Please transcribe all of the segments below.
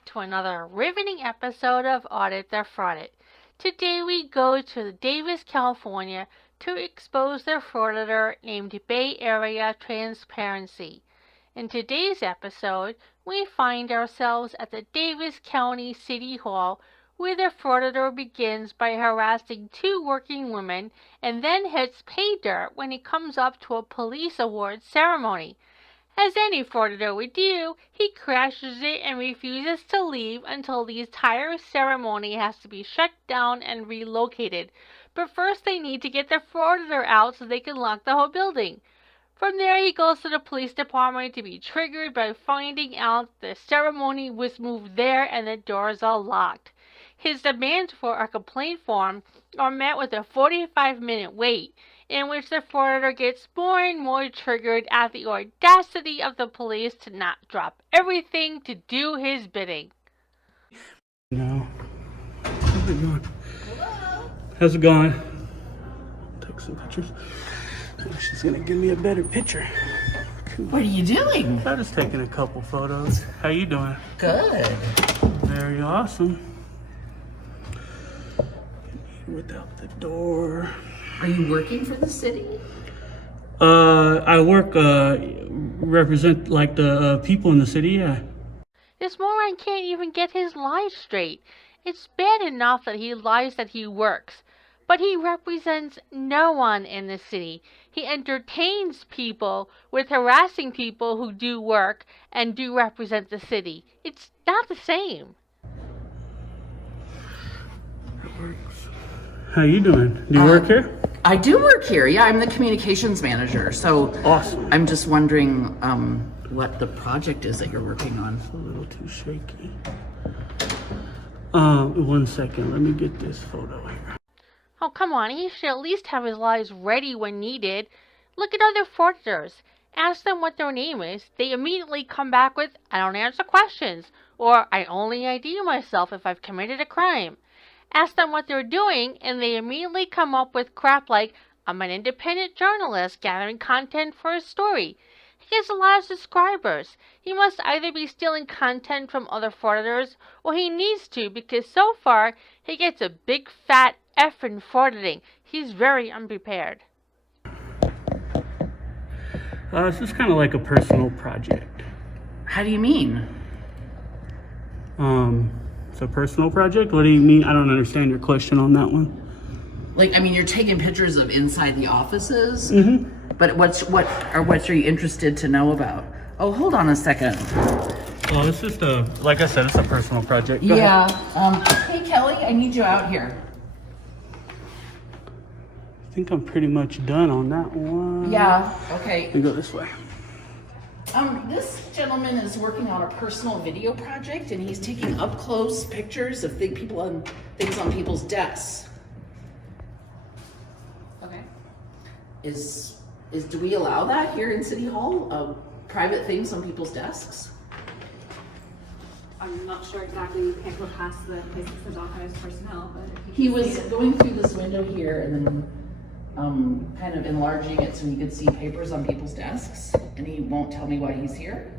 back to another riveting episode of Audit the Fraudit. Today we go to Davis, California to expose the frauditor named Bay Area Transparency. In today's episode, we find ourselves at the Davis County City Hall, where the frauditor begins by harassing two working women and then hits pay dirt when he comes up to a police awards ceremony. As any frauditor would do, he crashes it and refuses to leave until the entire ceremony has to be shut down and relocated. But first they need to get the frauditor out so they can lock the whole building. From there he goes to the police department to be triggered by finding out the ceremony was moved there and the doors are locked. His demands for a complaint form are met with a 45-minute wait, in which the frauditor gets more and more triggered at the audacity of the police to not drop everything to do his bidding. No. How's it going? Hello. How's it going? Take some pictures. She's gonna give me a better picture. What are you doing? I'm just taking a couple photos. How you doing? Good. Very awesome. Without the door. Are you working for the city? I work, represent like the people in the city, yeah. This moron can't even get his lies straight. It's bad enough that he lies that he works, but he represents no one in the city. He entertains people with harassing people who do work and do represent the city. It's not the same. It works. How you doing? Do you work here? I do work here. Yeah, I'm the communications manager. So Awesome. I'm just wondering what the project is that you're working on. It's a little too shaky. 1 second. Let me get this photo here. Oh, come on, he should at least have his lies ready when needed. Look at other frauditors. Ask them what their name is. They immediately come back with, I don't answer questions, or I only ID myself if I've committed a crime. Ask them what they're doing, and they immediately come up with crap like, I'm an independent journalist gathering content for a story. He has a lot of subscribers. He must either be stealing content from other frauditors, or he needs to, because so far, he gets a big fat F in frauditing. He's very unprepared. This is kind of like a personal project. How do you mean? It's a personal project? What do you mean? I don't understand your question on that one. Like, I mean, you're taking pictures of inside the offices? Mm-hmm. But what are you interested to know about? Oh, hold on a second. Well, it's just like I said, it's a personal project. Go ahead. Hey, Kelly, I need you out here. I think I'm pretty much done on that one. Yeah, okay. Let me go this way. This gentleman is working on a personal video project, and he's taking up close pictures of things on people's desks. Okay. Do we allow that here in City Hall? Private things on people's desks? I'm not sure exactly. You can't go past the place that says authorized personnel, but if He you can was see it. going through this window here and then kind of enlarging it so he could see papers on people's desks, and he won't tell me why he's here.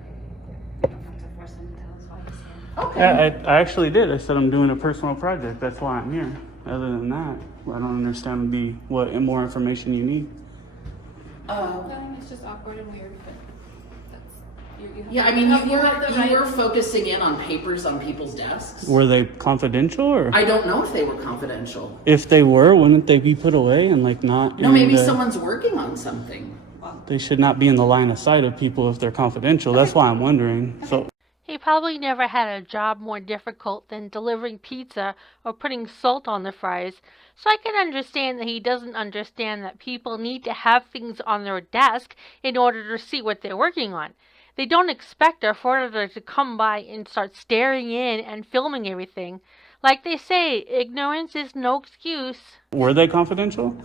You don't have to force him to tell us why he's here. Okay. Yeah, I actually did. I said I'm doing a personal project. That's why I'm here. Other than that, I don't understand what more information you need. It's just awkward and weird, but that's you have Yeah, I to- mean, you have the right- you were focusing in on papers on people's desks. Were they confidential or? I don't know if they were confidential. If they were, wouldn't they be put away and like not? No, in maybe the- someone's working on something. They should not be in the line of sight of people if they're confidential. That's why I'm wondering. So. He probably never had a job more difficult than delivering pizza or putting salt on the fries, so I can understand that he doesn't understand that people need to have things on their desk in order to see what they're working on. They don't expect a frauditor to come by and start staring in and filming everything. Like they say, ignorance is no excuse. Were they confidential?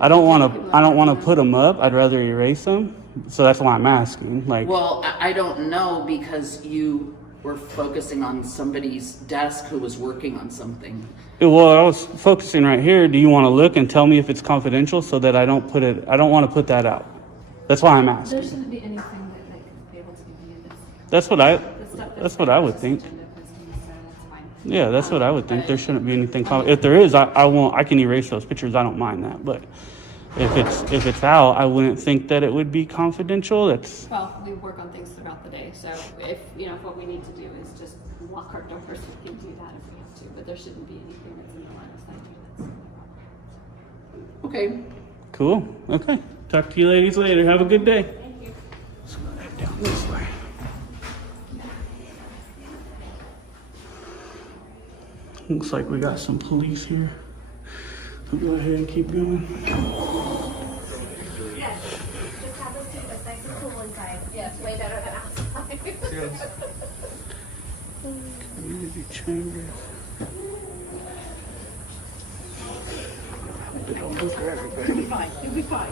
I don't want to put them up. I'd rather erase them. So that's why I'm asking. Like, Well, I don't know because you were focusing on somebody's desk who was working on something. well, I was focusing right here. Do you want to look and tell me if it's confidential so that I don't want to put that out. That's why I'm asking. There shouldn't be anything that they could be able to give you. That's what I would think. Yeah, that's what I would think. There shouldn't be anything. If there is, I won't. I can erase those pictures. I don't mind that. But if it's out, I wouldn't think that it would be confidential. That's Well, we work on things throughout the day, so if what we need to do is just lock our doors, we can do that if we have to. But there shouldn't be anything that's in the line of sight. Okay. cool. Okay. Talk to you ladies later. Have a good day. Thank you. Let's go head down this way. Looks like we got some police here. So go ahead and keep going. Yes, just have a seat that's nice and cool inside. Yes, way better than outside. Community chambers. You'll be fine. You'll be fine.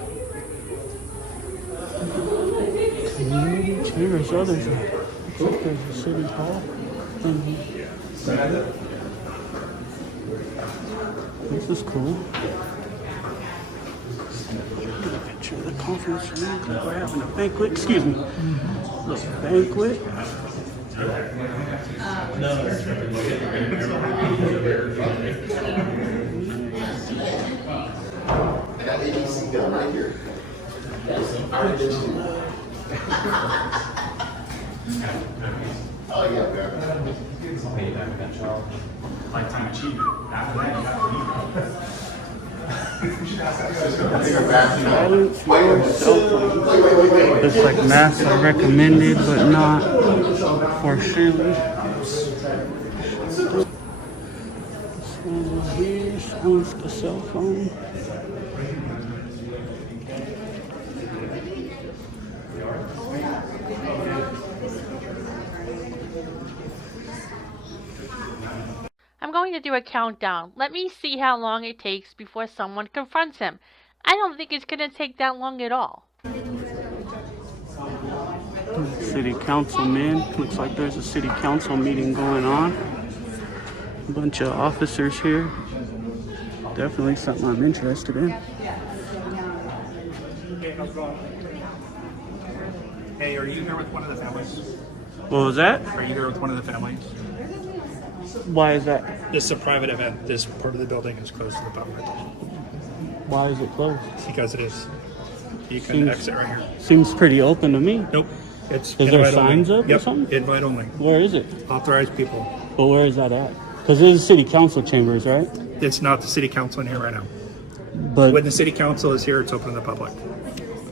Community chambers. Oh, there's a city hall. This is cool. Get a picture of the conference room. We're having a banquet. Excuse me. Little banquet. Oh yeah, lifetime achievement. After that, Silence your cell phone. Looks like masks are recommended, but not for surely. This one here, silence the cell phone. I'm going to do a countdown. Let me see how long it takes before someone confronts him. I don't think it's going to take that long at all. City councilman. Looks like there's a city council meeting going on. A bunch of officers here. Definitely something I'm interested in. Hey, are you here with one of the families? What was that? Are you here with one of the families? Why is that? This is a private event. This part of the building is closed to the public Why is it closed? because it is. You can Seems- exit right here. Seems pretty open to me. Nope. It's Is there invite signs only. up or Yep. something? Invite only. Where is it? Authorized people. But where is that at? Because this is city council chambers, right? It's not the city council in here right now. But When the city council is here, it's open to the public.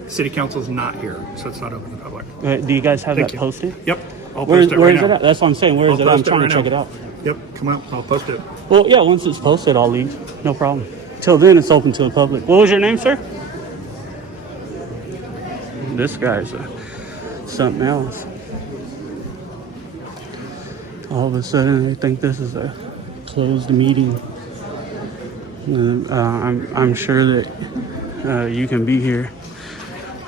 City council is not here, so it's not open to the public. do you guys have Thank that you. posted? Yep. I'll Where post it where right is now. it at? That's what I'm saying. Where is I'll it? I'm post it trying right to check now. it out. Yep. Come out. I'll post it. Well, yeah, once it's posted, I'll leave. No problem. Till then, it's open to the public. What was your name, sir? This guy's something else. All of a sudden, they think this is a closed meeting. I'm sure that you can be here.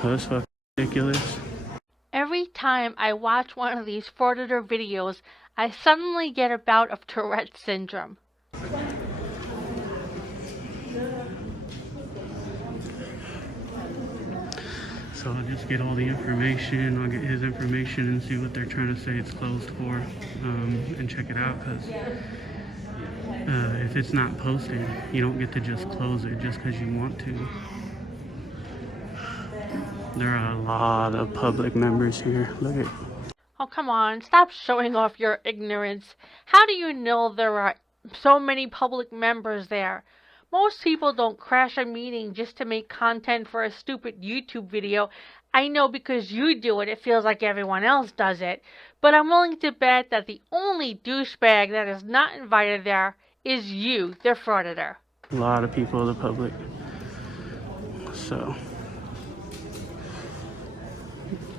Oh, that's fucking ridiculous. Every time I watch one of these Frauditor videos, I suddenly get a bout of Tourette's syndrome. So I'll just get all the information. I'll get his information and see what they're trying to say it's closed for, and check it out. Because if it's not posted, you don't get to just close it just because you want to. There are a lot of public members here. Look at. Oh, come on, stop showing off your ignorance. How do you know there are so many public members there? Most people don't crash a meeting just to make content for a stupid YouTube video. I know because you do it, it feels like everyone else does it. But I'm willing to bet that the only douchebag that is not invited there is you, the Frauditor. A lot of people of the public. So.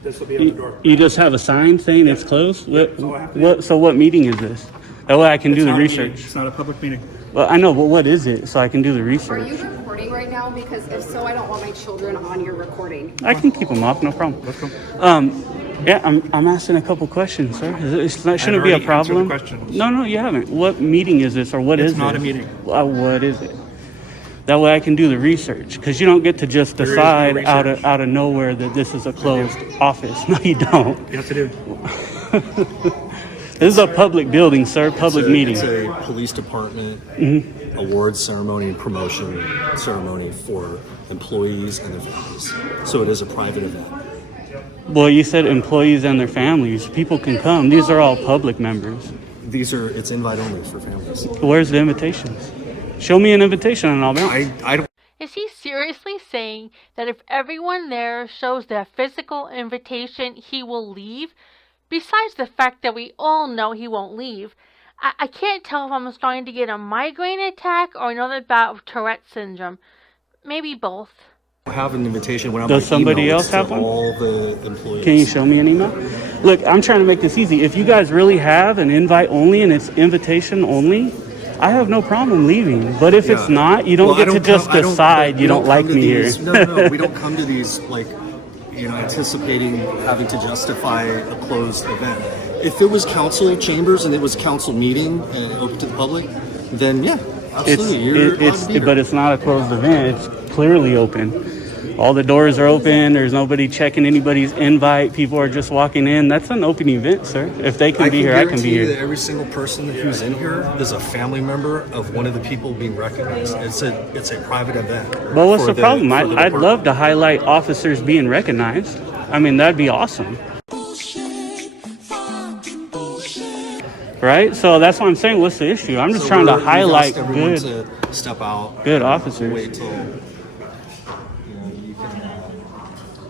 This will be at the door. You just have a sign saying it's closed? that's all I have to do. So what meeting is this? That way I can do It's the not a meeting. research. It's not a public meeting. Well, I know, but what is it? So I can do the Are research. you recording right now? Because if so, I don't want my children on your recording. I can keep them off, no problem. Let's go. Yeah, I'm asking a couple questions, sir. That shouldn't be a already answered the problem. questions. No, you haven't. What meeting is this, or what is It's not this? a meeting. What is it? That way I can do the research, because you don't get to just There is no decide out research. of nowhere that this is a closed office. No, you don't. Yes, I do. This is a public building, sir. Public meeting. It's a police department awards ceremony and promotion ceremony for employees and their families. So it is a private event. Well, you said employees and their families. People can come. These are all public members. It's invite only for families. Where's the invitations? Show me an invitation and I'll bounce. I don't. Is he seriously saying that if everyone there shows their physical invitation, he will leave? Besides the fact that we all know he won't leave, I can't tell if I'm starting to get a migraine attack or another bout of Tourette syndrome. Maybe both. Have an invitation when I'm Does somebody else have one? All the employees. Can you show me an email? Look, I'm trying to make this easy. If you guys really have an invite only and it's invitation only, I have no problem leaving. But if it's not, you don't get to just decide you don't like me here. No. We don't come to these anticipating having to justify a closed event. If it was council chambers and it was council meeting and open to the public, then yeah, absolutely. But it's not a closed event. It's clearly open. All the doors are open. There's nobody checking anybody's invite. People are just walking in. That's an open event, sir. If they can be here, I can be here. That every single person who's in here is a family member of one of the people being recognized. It's a private event. Well, what's the problem? I'd love to highlight officers being recognized. I mean, that'd be awesome. Right? So that's what I'm saying. What's the issue? I'm just trying to highlight good officers. Wait till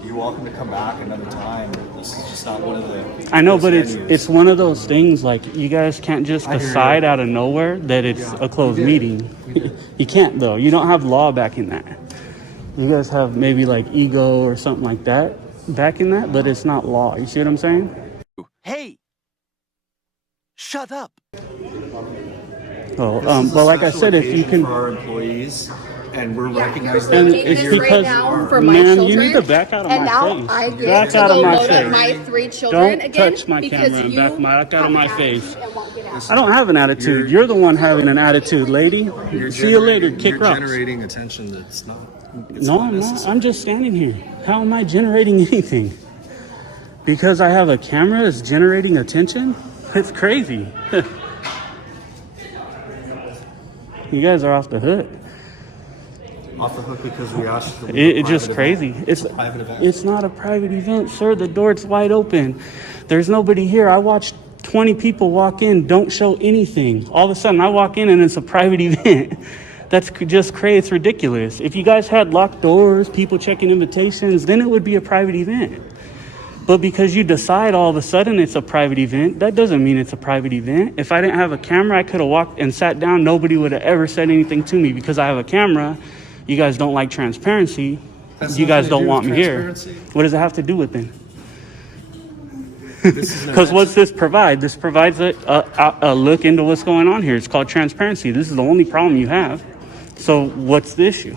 you're welcome to come back another time. This is just not one of the. I know, but it's one of those things. Like, you guys can't just decide out of nowhere that it's a closed meeting. You can't, though. You don't have law backing that. You guys have maybe like ego or something like that backing that, but it's not law. You see what I'm saying? Hey, shut up. Oh, but like I said, if you can. For our employees. And we're recognizing And that it's this because, right now for my man, children, you need to back out of and my now face. I get Back to out go of my load up face. my 3 children Don't again touch my because camera and you back out of my face. and won't get out. I don't have an attitude. You're the one having an attitude, lady. See you later. Kick You're rocks. generating attention that's not. No, I'm not. I'm just standing here. How am I generating anything? Because I have a camera that's generating attention? It's crazy. You guys are off the hook. Off the hook because we asked. It's just crazy. It's a private event. It's not a private event, sir. The door's wide open. There's nobody here. I watched 20 people walk in, don't show anything. All of a sudden, I walk in and it's a private event. That's just crazy. It's ridiculous. If you guys had locked doors, people checking invitations, then it would be a private event. But because you decide all of a sudden it's a private event, that doesn't mean it's a private event. If I didn't have a camera, I could have walked and sat down. Nobody would have ever said anything to me. Because I have a camera, you guys don't like transparency. You guys don't want me here. What does it have to do with then? Because what's this provide? This provides a look into what's going on here. It's called transparency. This is the only problem you have. So what's the issue?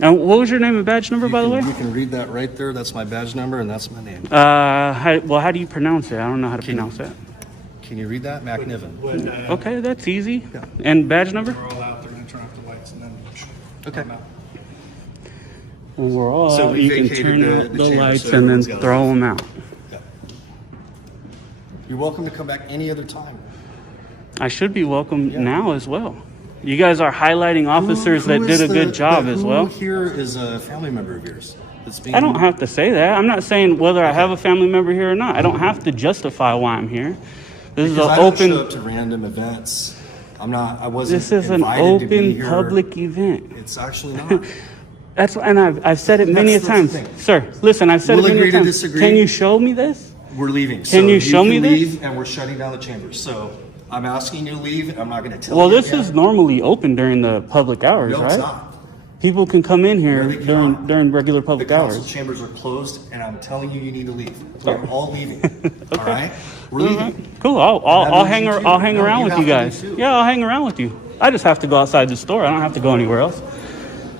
And what was your name and badge number, by the way? You can read that right there. That's my badge number, and that's my name. How do you pronounce it? I don't know how to pronounce that. Can you read that? McNiven. Okay, that's easy. Yeah. And badge number? We're all out. They're going to turn off the lights and then. Okay. When we're all So out, we you can vacated turn the out the chamber, lights so and then everyone's got throw them out. Yeah. You're welcome to come back any other time. I should be welcome now as well. You guys are highlighting officers that did a good job as well. Who here is a family member of yours? I don't have to say that. I'm not saying whether I have a family member here or not. I don't have to justify why I'm here. This is an I open. don't show up to random events. I wasn't. This is an invited to be open here. public event. It's actually not. That's and I've said it many a That's the times, thing. sir. Listen, I've said We'll it many agree a to times. disagree. Can you show me this? We're leaving. Can you show me this? Leave, and we're shutting down the chambers. So I'm asking you to leave. And I'm not going to tell you. Well, this again. is normally open during the public hours, No, right? it's not. People can come in here No, they cannot. during regular public The council hours. chambers are closed, and I'm telling you, you need to leave. We're all leaving. All right, we're leaving. Cool. I'll hang means you too. I'll hang No, around you with have you to guys. leave too. Yeah, I'll hang around with you. I just have to go outside the store. I don't have to go anywhere else.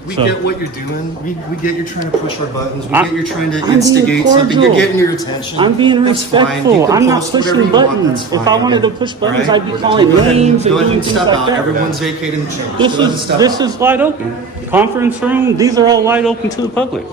We So- get what you're doing. We get you're trying to push our buttons. We I'm- get you're trying to I'm being instigate something. You're cordial. getting your attention. I'm being That's fine. respectful. You can I'm not post whatever pushing you want. buttons. That's If I fine. wanted to Again. push buttons, All I'd be right? calling Go ahead. names and Go ahead doing and things step like out. that. Everyone's vacating the chambers. This Go ahead and step this out. is wide open. Conference room. These are all wide open to the public.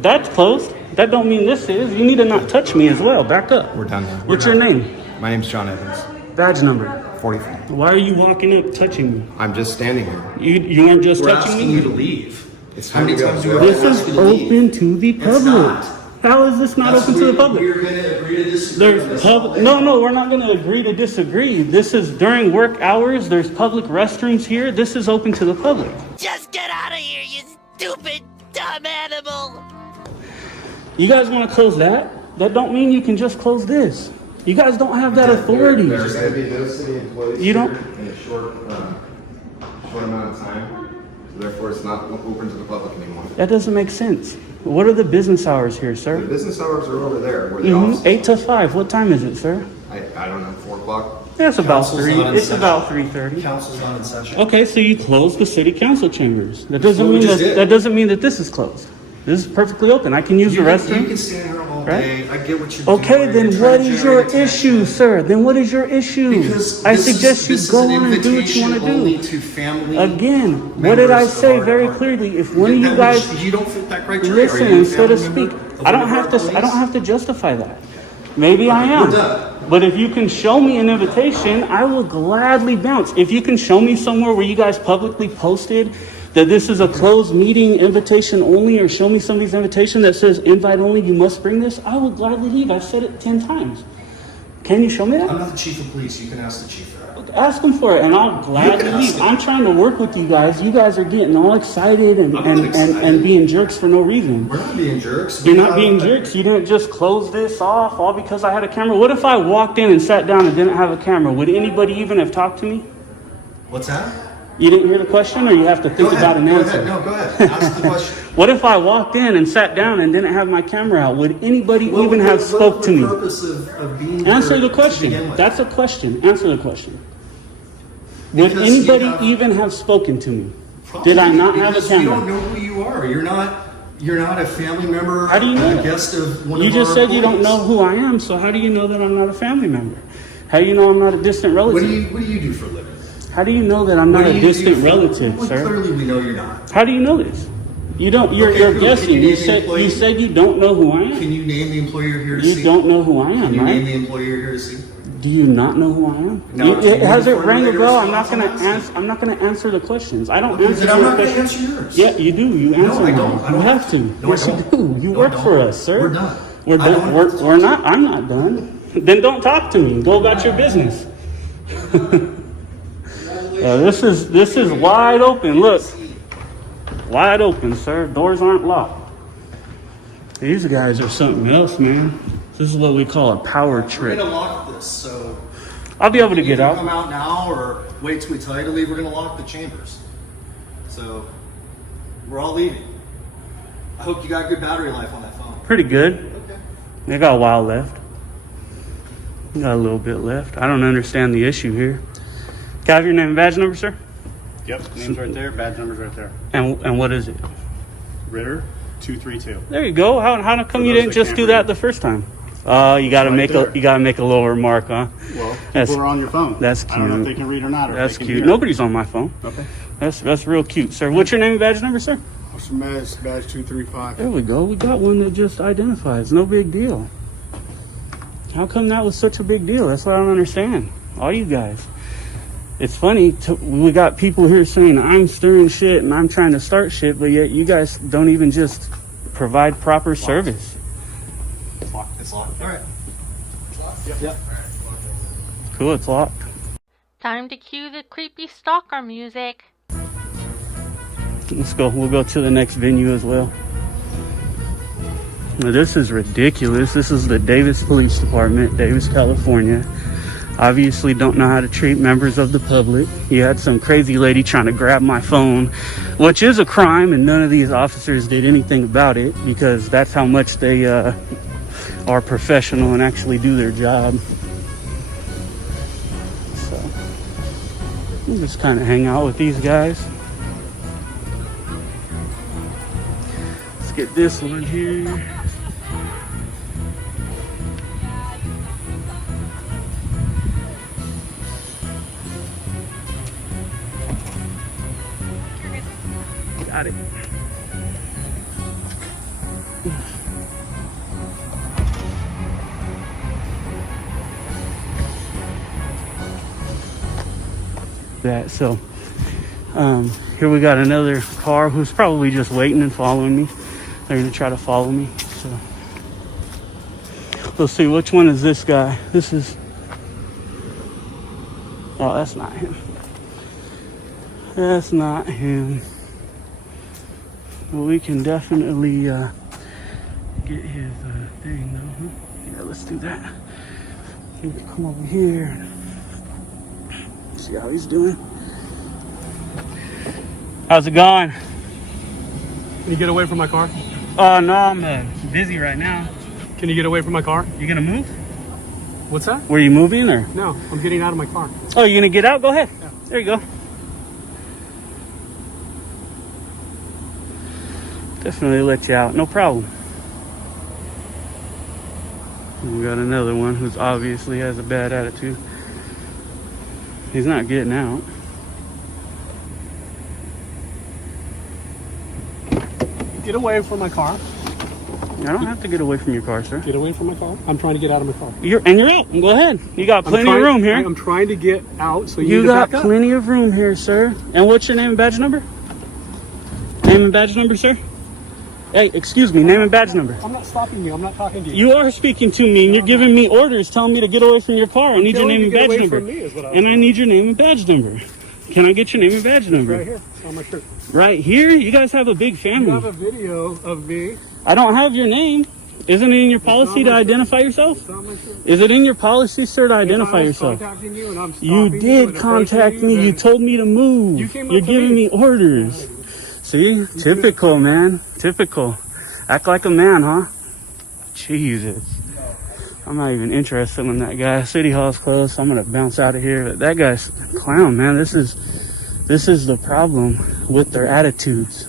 That's closed. That don't mean this is. You need to not touch me as well. Back up. We're done now. What's your name? My name's John Evans, Badge number. 44. Why are you walking up touching me? I'm just standing here. You weren't just We're touching asking me? you to leave. It's How time many to go. times do we This have to is ask you to leave? open to the public. not. How is this not open to the public? We're going to agree to disagree. on There's this public. all day. No, we're not going to agree to disagree. This is during work hours. There's public restrooms here. This is open to the public. Just get out of here, you stupid, dumb animal! You guys want to close that? That don't mean you can just close this. You guys don't have that authority. There's going to be no city employees You don't- here in a short amount of time. So therefore, it's not open to the public anymore. That doesn't make sense. What are the business hours here, The sir? business hours are over there where the offices 8 to 5. What time is it, sir? I don't know, 4 o'clock? That's about Council's 3. not in It's session. about 3:30. Council's not in session. Okay, so you close the city council chambers. That doesn't what we mean just did. that doesn't mean that this is closed. This is perfectly open. I can use the You restroom. can stand here all Right? day. I get what you're Okay, doing. then You're what trying to is your generate issue, attention. sir? Then what is your issue? Because I this is- suggest you this is go an on and do what you want to invitation only do. to family Again, what did I members of say our very department. clearly? If one of you That guys which you don't fit that criteria. Are listen you a instead of family speak, member of I don't one of have our to. I don't police? have to justify that. Maybe I am. We're done. But if you can show me an invitation, I will gladly bounce. If you can show me somewhere where you guys publicly posted that this is a closed meeting, invitation only, or show me somebody's invitation that says invite only, you must bring this, I will gladly leave. I've said it 10 times. Can you show me I'm that? not the chief of police. You can ask the chief for that. Ask them for it, and I'll gladly can ask leave. them. I'm trying to work with you guys. You guys are getting all excited and, I'm not and, excited. and being jerks for no reason. We're not being jerks. You're We not have- being jerks. You didn't just close this off all because I had a camera. What if I walked in and sat down and didn't have a camera? Would anybody even have talked to me? What's that? You didn't hear the question, or you have to think Go about ahead. an Go answer? ahead. No, go ahead. Ask the question. What if I walked in and sat down and didn't have my camera out? Would anybody even have spoke to What me? the purpose of being Answer here the to question. begin with? That's a question. Answer the question. Would Because you anybody have- even have spoken to me? Probably Did I not have a because we don't camera? know who you are. You're not a family member. How do you know a that? guest of one You of just our said you don't employees. know who I am, so how do you know that I'm not a family member? How do you know I'm not a distant relative? What do you do for a living? How do you know that I'm not What a do you do distant for- relative, well, sir? Clearly, we know you're not. How do you know this? You don't. You're, Okay, you're cool. guessing. Can you You name the said employee? you said you don't know who I am. Can you name the employee you're here to see? You don't know who I Can am, you name right? the employee you're here to see? Do you not know who I am? No, can you Has it formulate rang a your bell? I'm not response going on to that? answer. I'm not going to answer the questions. I don't Okay, answer then I'm your not going to questions. answer yours. Yeah, you do. You No, answer I mine. don't. I You don't have have to. to. No, Yes, I you don't. do. You No, work I for don't. us, sir. We're done. We're I don't done. have We're, to we're not. I'm not done. Then don't talk to me. Go about your business. This is wide open. Look, wide open, sir. Doors aren't locked. These guys are something else, man. This is what we call a power We're trip. going to lock this, so I'll be able to get either out. come out now or wait till we tell you to leave. We're going to lock the chambers. So we're all leaving. I hope you got good battery life on that phone. Pretty good. Okay. They got a while left. Got a little bit left. I don't understand the issue here. Can I have your name and badge number, sir? Yep, name's right there, badge number's right there. And what is it? Ritter, 232. There you go. How come you those didn't that just can't do read. that the first time? You gotta Right make there. a lower mark, huh? Well, That's- people are on your phone. that's I don't know if cute. they can read or not. Or if That's they can cute. hear. Nobody's on my phone. Okay. That's real cute, sir. What's your name and badge number, sir? Officer Mez, badge 235. There we go. We got one that just identifies. No big deal. How come that was such a big deal? That's what I don't understand. All you guys. It's funny, we got people here saying I'm stirring shit and I'm trying to start shit, but yet you guys don't even just provide proper service. It's locked. It's locked. All right. Yep. Cool, it's locked. Time to cue the creepy stalker music. Let's go. We'll go to the next venue as well. Now, this is ridiculous. This is the Davis Police Department, Davis, California. Obviously don't know how to treat members of the public. You had some crazy lady trying to grab my phone, which is a crime, and none of these officers did anything about it because that's how much they are professional and actually do their job. So we'll just kind of hang out with these guys. Let's get this one here. Got it. that. So here we got another car who's probably just waiting and following me. They're gonna try to follow me. So let's see, which one is this guy? This is, oh, that's not him. That's not him. Well, we can definitely get his thing though, huh? Yeah, let's do that. He can come over here and see how he's doing. How's it going? Can you get away from my car? Oh, no, I'm busy right now. Can you get away from my car? You gonna move? What's that? Were you moving or? No, I'm getting out of my car. Oh, you gonna get out? Go ahead. Yeah. There you go. Definitely let you out, no problem. We got another one who's obviously has a bad attitude. He's not getting out. Get away from my car. I don't have to get away from your car, sir. Get away from my car. I'm trying to get out of my car. You're out. Go ahead. You got plenty of room here. I'm trying to get out, so You need got to back up. plenty of room here, sir. And what's your name and badge number? Name and badge number, sir? Hey, excuse me, name and badge number. I'm not stopping you. I'm not talking to you. You are speaking to me and you're giving me orders telling me to get away from your car. I need your name and badge number. And I need your name and badge number. Can I get your name and badge number? Right here on my shirt. Right here? You guys have a big family. You have a video of me. I don't have your name. Isn't it in your policy to identify yourself? It's on my shirt. Is it in your policy, sir, to identify yourself? You, and I'm You did contact me. You told me to move. You're giving me orders. See? Typical, man. Typical. Act like a man, huh? Jesus. I'm not even interested in that guy. City Hall's closed. I'm gonna bounce out of here. But that guy's a clown, man. This is the problem with their attitudes.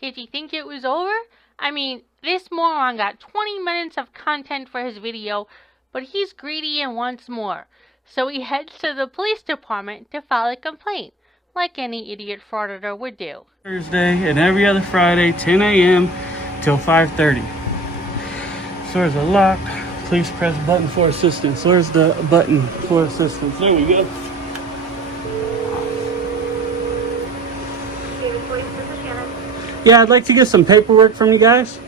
Did you think it was over? I mean, this moron got 20 minutes of content for his video, but he's greedy and wants more. So he heads to the police department to file a complaint, like any idiot frauditor would do. Thursday and every other Friday, 10 a.m. till 5:30. So there's a lock. Please press button for assistance. Where's the button for assistance? There we go. Yeah, I'd like to get some paperwork from you guys.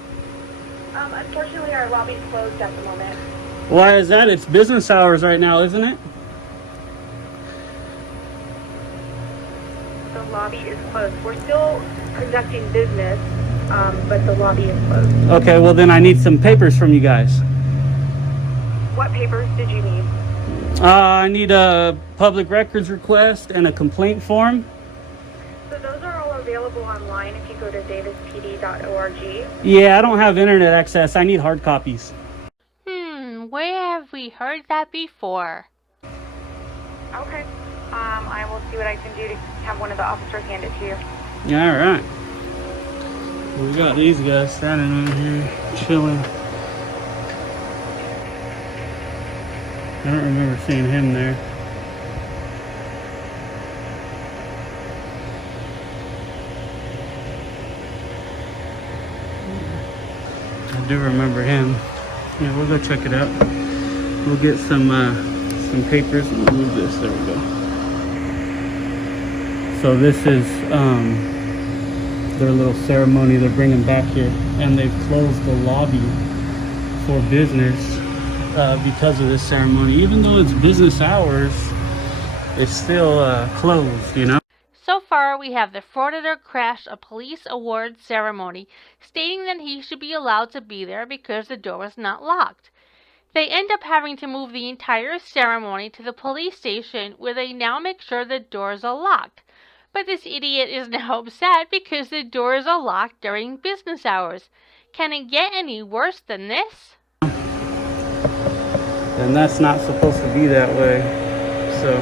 Unfortunately, our lobby's closed at the moment. Why is that? It's business hours right now, isn't it? The lobby is closed. We're still conducting business, but the lobby is closed. Okay, well then I need some papers from you guys. What papers did you need? I need a public records request and a complaint form. So those are all available online if you go to davispd.org. Yeah, I don't have internet access. I need hard copies. Where have we heard that before? Okay. I will see what I can do to have one of the officers hand it to you. All right. We got these guys standing over here chilling. I don't remember seeing him there. I do remember him. Yeah, we'll go check it out. We'll get some papers. We'll move this. There we go. So this is their little ceremony they're bringing back here, and they've closed the lobby for business because of this ceremony. Even though it's business hours, it's still closed, you know? So far, we have the Frauditor crash a police award ceremony, stating that he should be allowed to be there because the door was not locked. They end up having to move the entire ceremony to the police station, where they now make sure the doors are locked. But this idiot is now upset because the doors are locked during business hours. Can it get any worse than this? And that's not supposed to be that way. So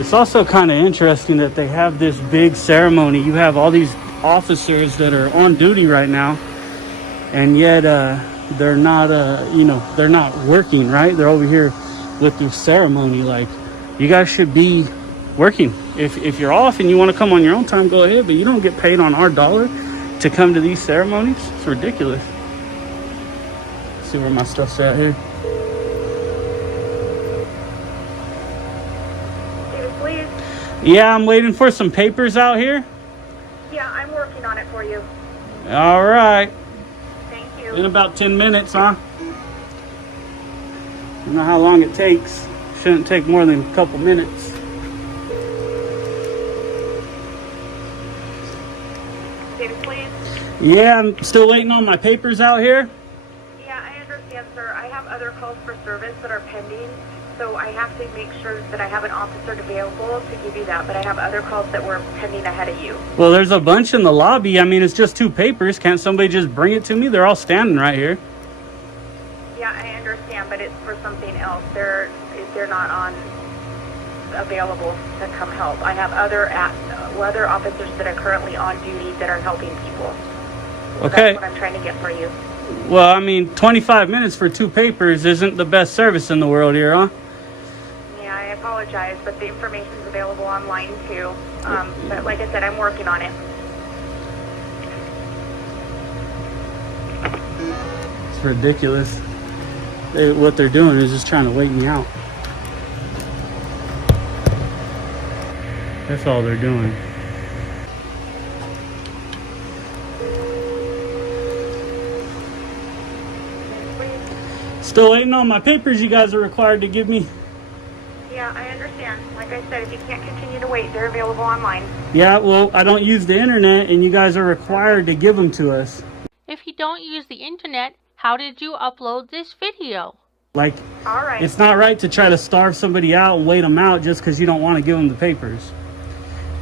it's also kind of interesting that they have this big ceremony. You have all these officers that are on duty right now, and yet they're not they're not working, right? They're over here with this ceremony. Like, you guys should be working. If you're off and you want to come on your own time, go ahead, but you don't get paid on our dollar to come to these ceremonies. It's ridiculous. Let's see where my stuff's at here. David, please. Yeah, I'm waiting for some papers out here. Yeah, I'm working on it for you. All right. Thank you. In about 10 minutes, huh? I don't know how long it takes. Shouldn't take more than a couple minutes. David, please. Yeah, I'm still waiting on my papers out here. Yeah, I understand, sir. I have other calls for service that are pending, so I have to make sure that I have an officer available to give you that, but I have other calls that were pending ahead of you. Well, there's a bunch in the lobby. I mean, it's just 2 papers. Can't somebody just bring it to me? They're all standing right here. Yeah, I understand, but it's for something else. They're not on available to come help. I have other officers that are currently on duty that are helping people. So Okay. that's what I'm trying to get for you. Well, I mean, 25 minutes for 2 papers isn't the best service in the world here, huh? Yeah, I apologize, but the information's available online too. But like I said, I'm working on it. It's ridiculous. What they're doing is just trying to wait me out. That's all they're doing. Still waiting on my papers you guys are required to give me. Yeah, I understand. Like I said, if you can't continue to wait, they're available online. Yeah, well, I don't use the internet, and you guys are required to give them to us. If you don't use the internet, how did you upload this video? Like, All right. it's not right to try to starve somebody out and wait them out just because you don't want to give them the papers.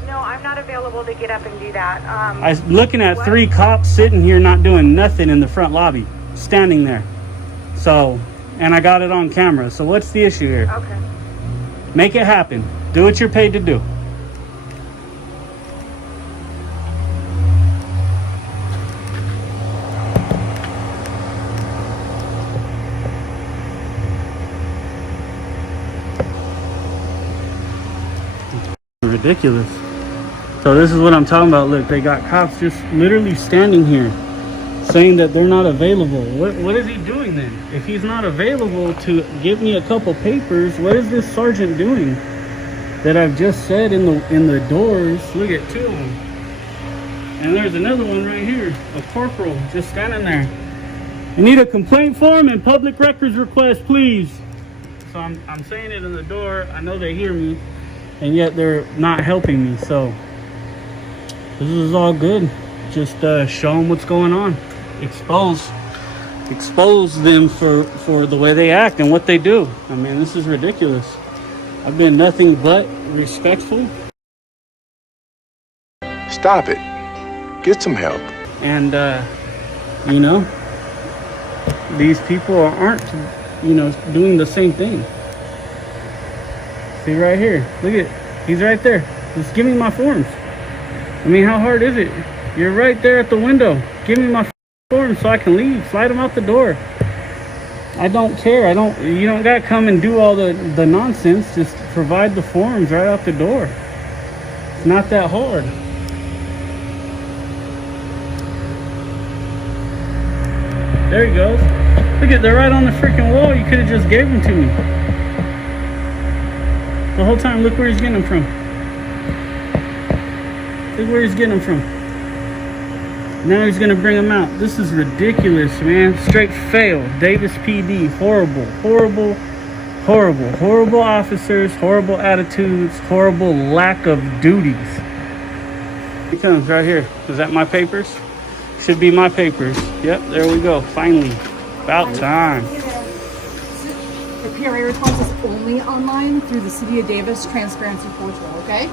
No, I'm not available to get up and do that. I'm looking at 3 cops sitting here not doing nothing in the front lobby, standing there. So, and I got it on camera. So what's the issue here? Okay. Make it happen. Do what you're paid to do. Ridiculous. So this is what I'm talking about. Look, they got cops just literally standing here saying that they're not available. What is he doing then? If he's not available to give me a couple papers, what is this sergeant doing that I've just said in the doors? Look at 2 of them. And there's another one right here, a corporal just standing there. I need a complaint form and public records request, please. So I'm saying it in the door. I know they hear me, and yet they're not helping me. So this is all good. Just show them what's going on. Expose them for the way they act and what they do. I mean, this is ridiculous. I've been nothing but respectful. Stop it. Get some help. And you know, these people aren't, doing the same thing. See right here, look at, he's right there. Just give me my forms. I mean, how hard is it? You're right there at the window. Give me my forms so I can leave. Slide them out the door. I don't care. You don't got to come and do all the nonsense. Just provide the forms right out the door. It's not that hard. There he goes. Look at, they're right on the freaking wall. You could have just gave them to me. The whole time, look where he's getting them from. Look where he's getting them from. Now he's gonna bring them out. This is ridiculous, man. Straight fail. Davis PD. Horrible, horrible, horrible, horrible officers, horrible attitudes, horrible lack of duties. He comes right here. Is that my papers? Should be my papers. Yep, there we go. Finally. About time. The PRA response is only online through the City of Davis Transparency Portal, okay?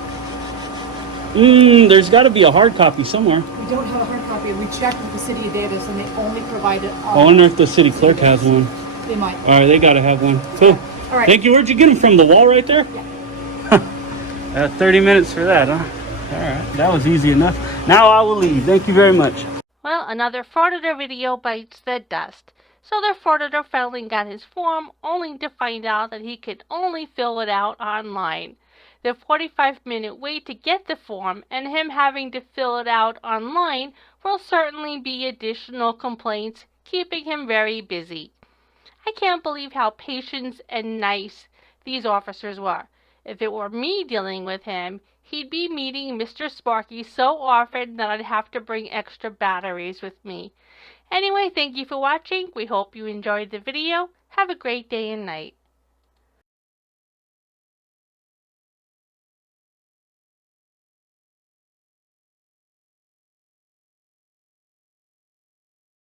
There's got to be a hard copy somewhere. We don't have a hard copy. We checked with the City of Davis and they only provide it I wonder if the city clerk has one. They might. All right, they got to have one. Cool. All right. Thank you. Where'd you get them from? The wall right there? Yeah. 30 minutes for that, huh? All right. That was easy enough. Now I will leave. Thank you very much. Well, another Frauditor video bites the dust. So the Frauditor finally got his form, only to find out that he could only fill it out online. The 45-minute wait to get the form and him having to fill it out online will certainly be additional complaints, keeping him very busy. I can't believe how patient and nice these officers were. If it were me dealing with him, he'd be meeting Mr. Sparky so often that I'd have to bring extra batteries with me. Anyway, thank you for watching. We hope you enjoyed the video. Have a great day and night.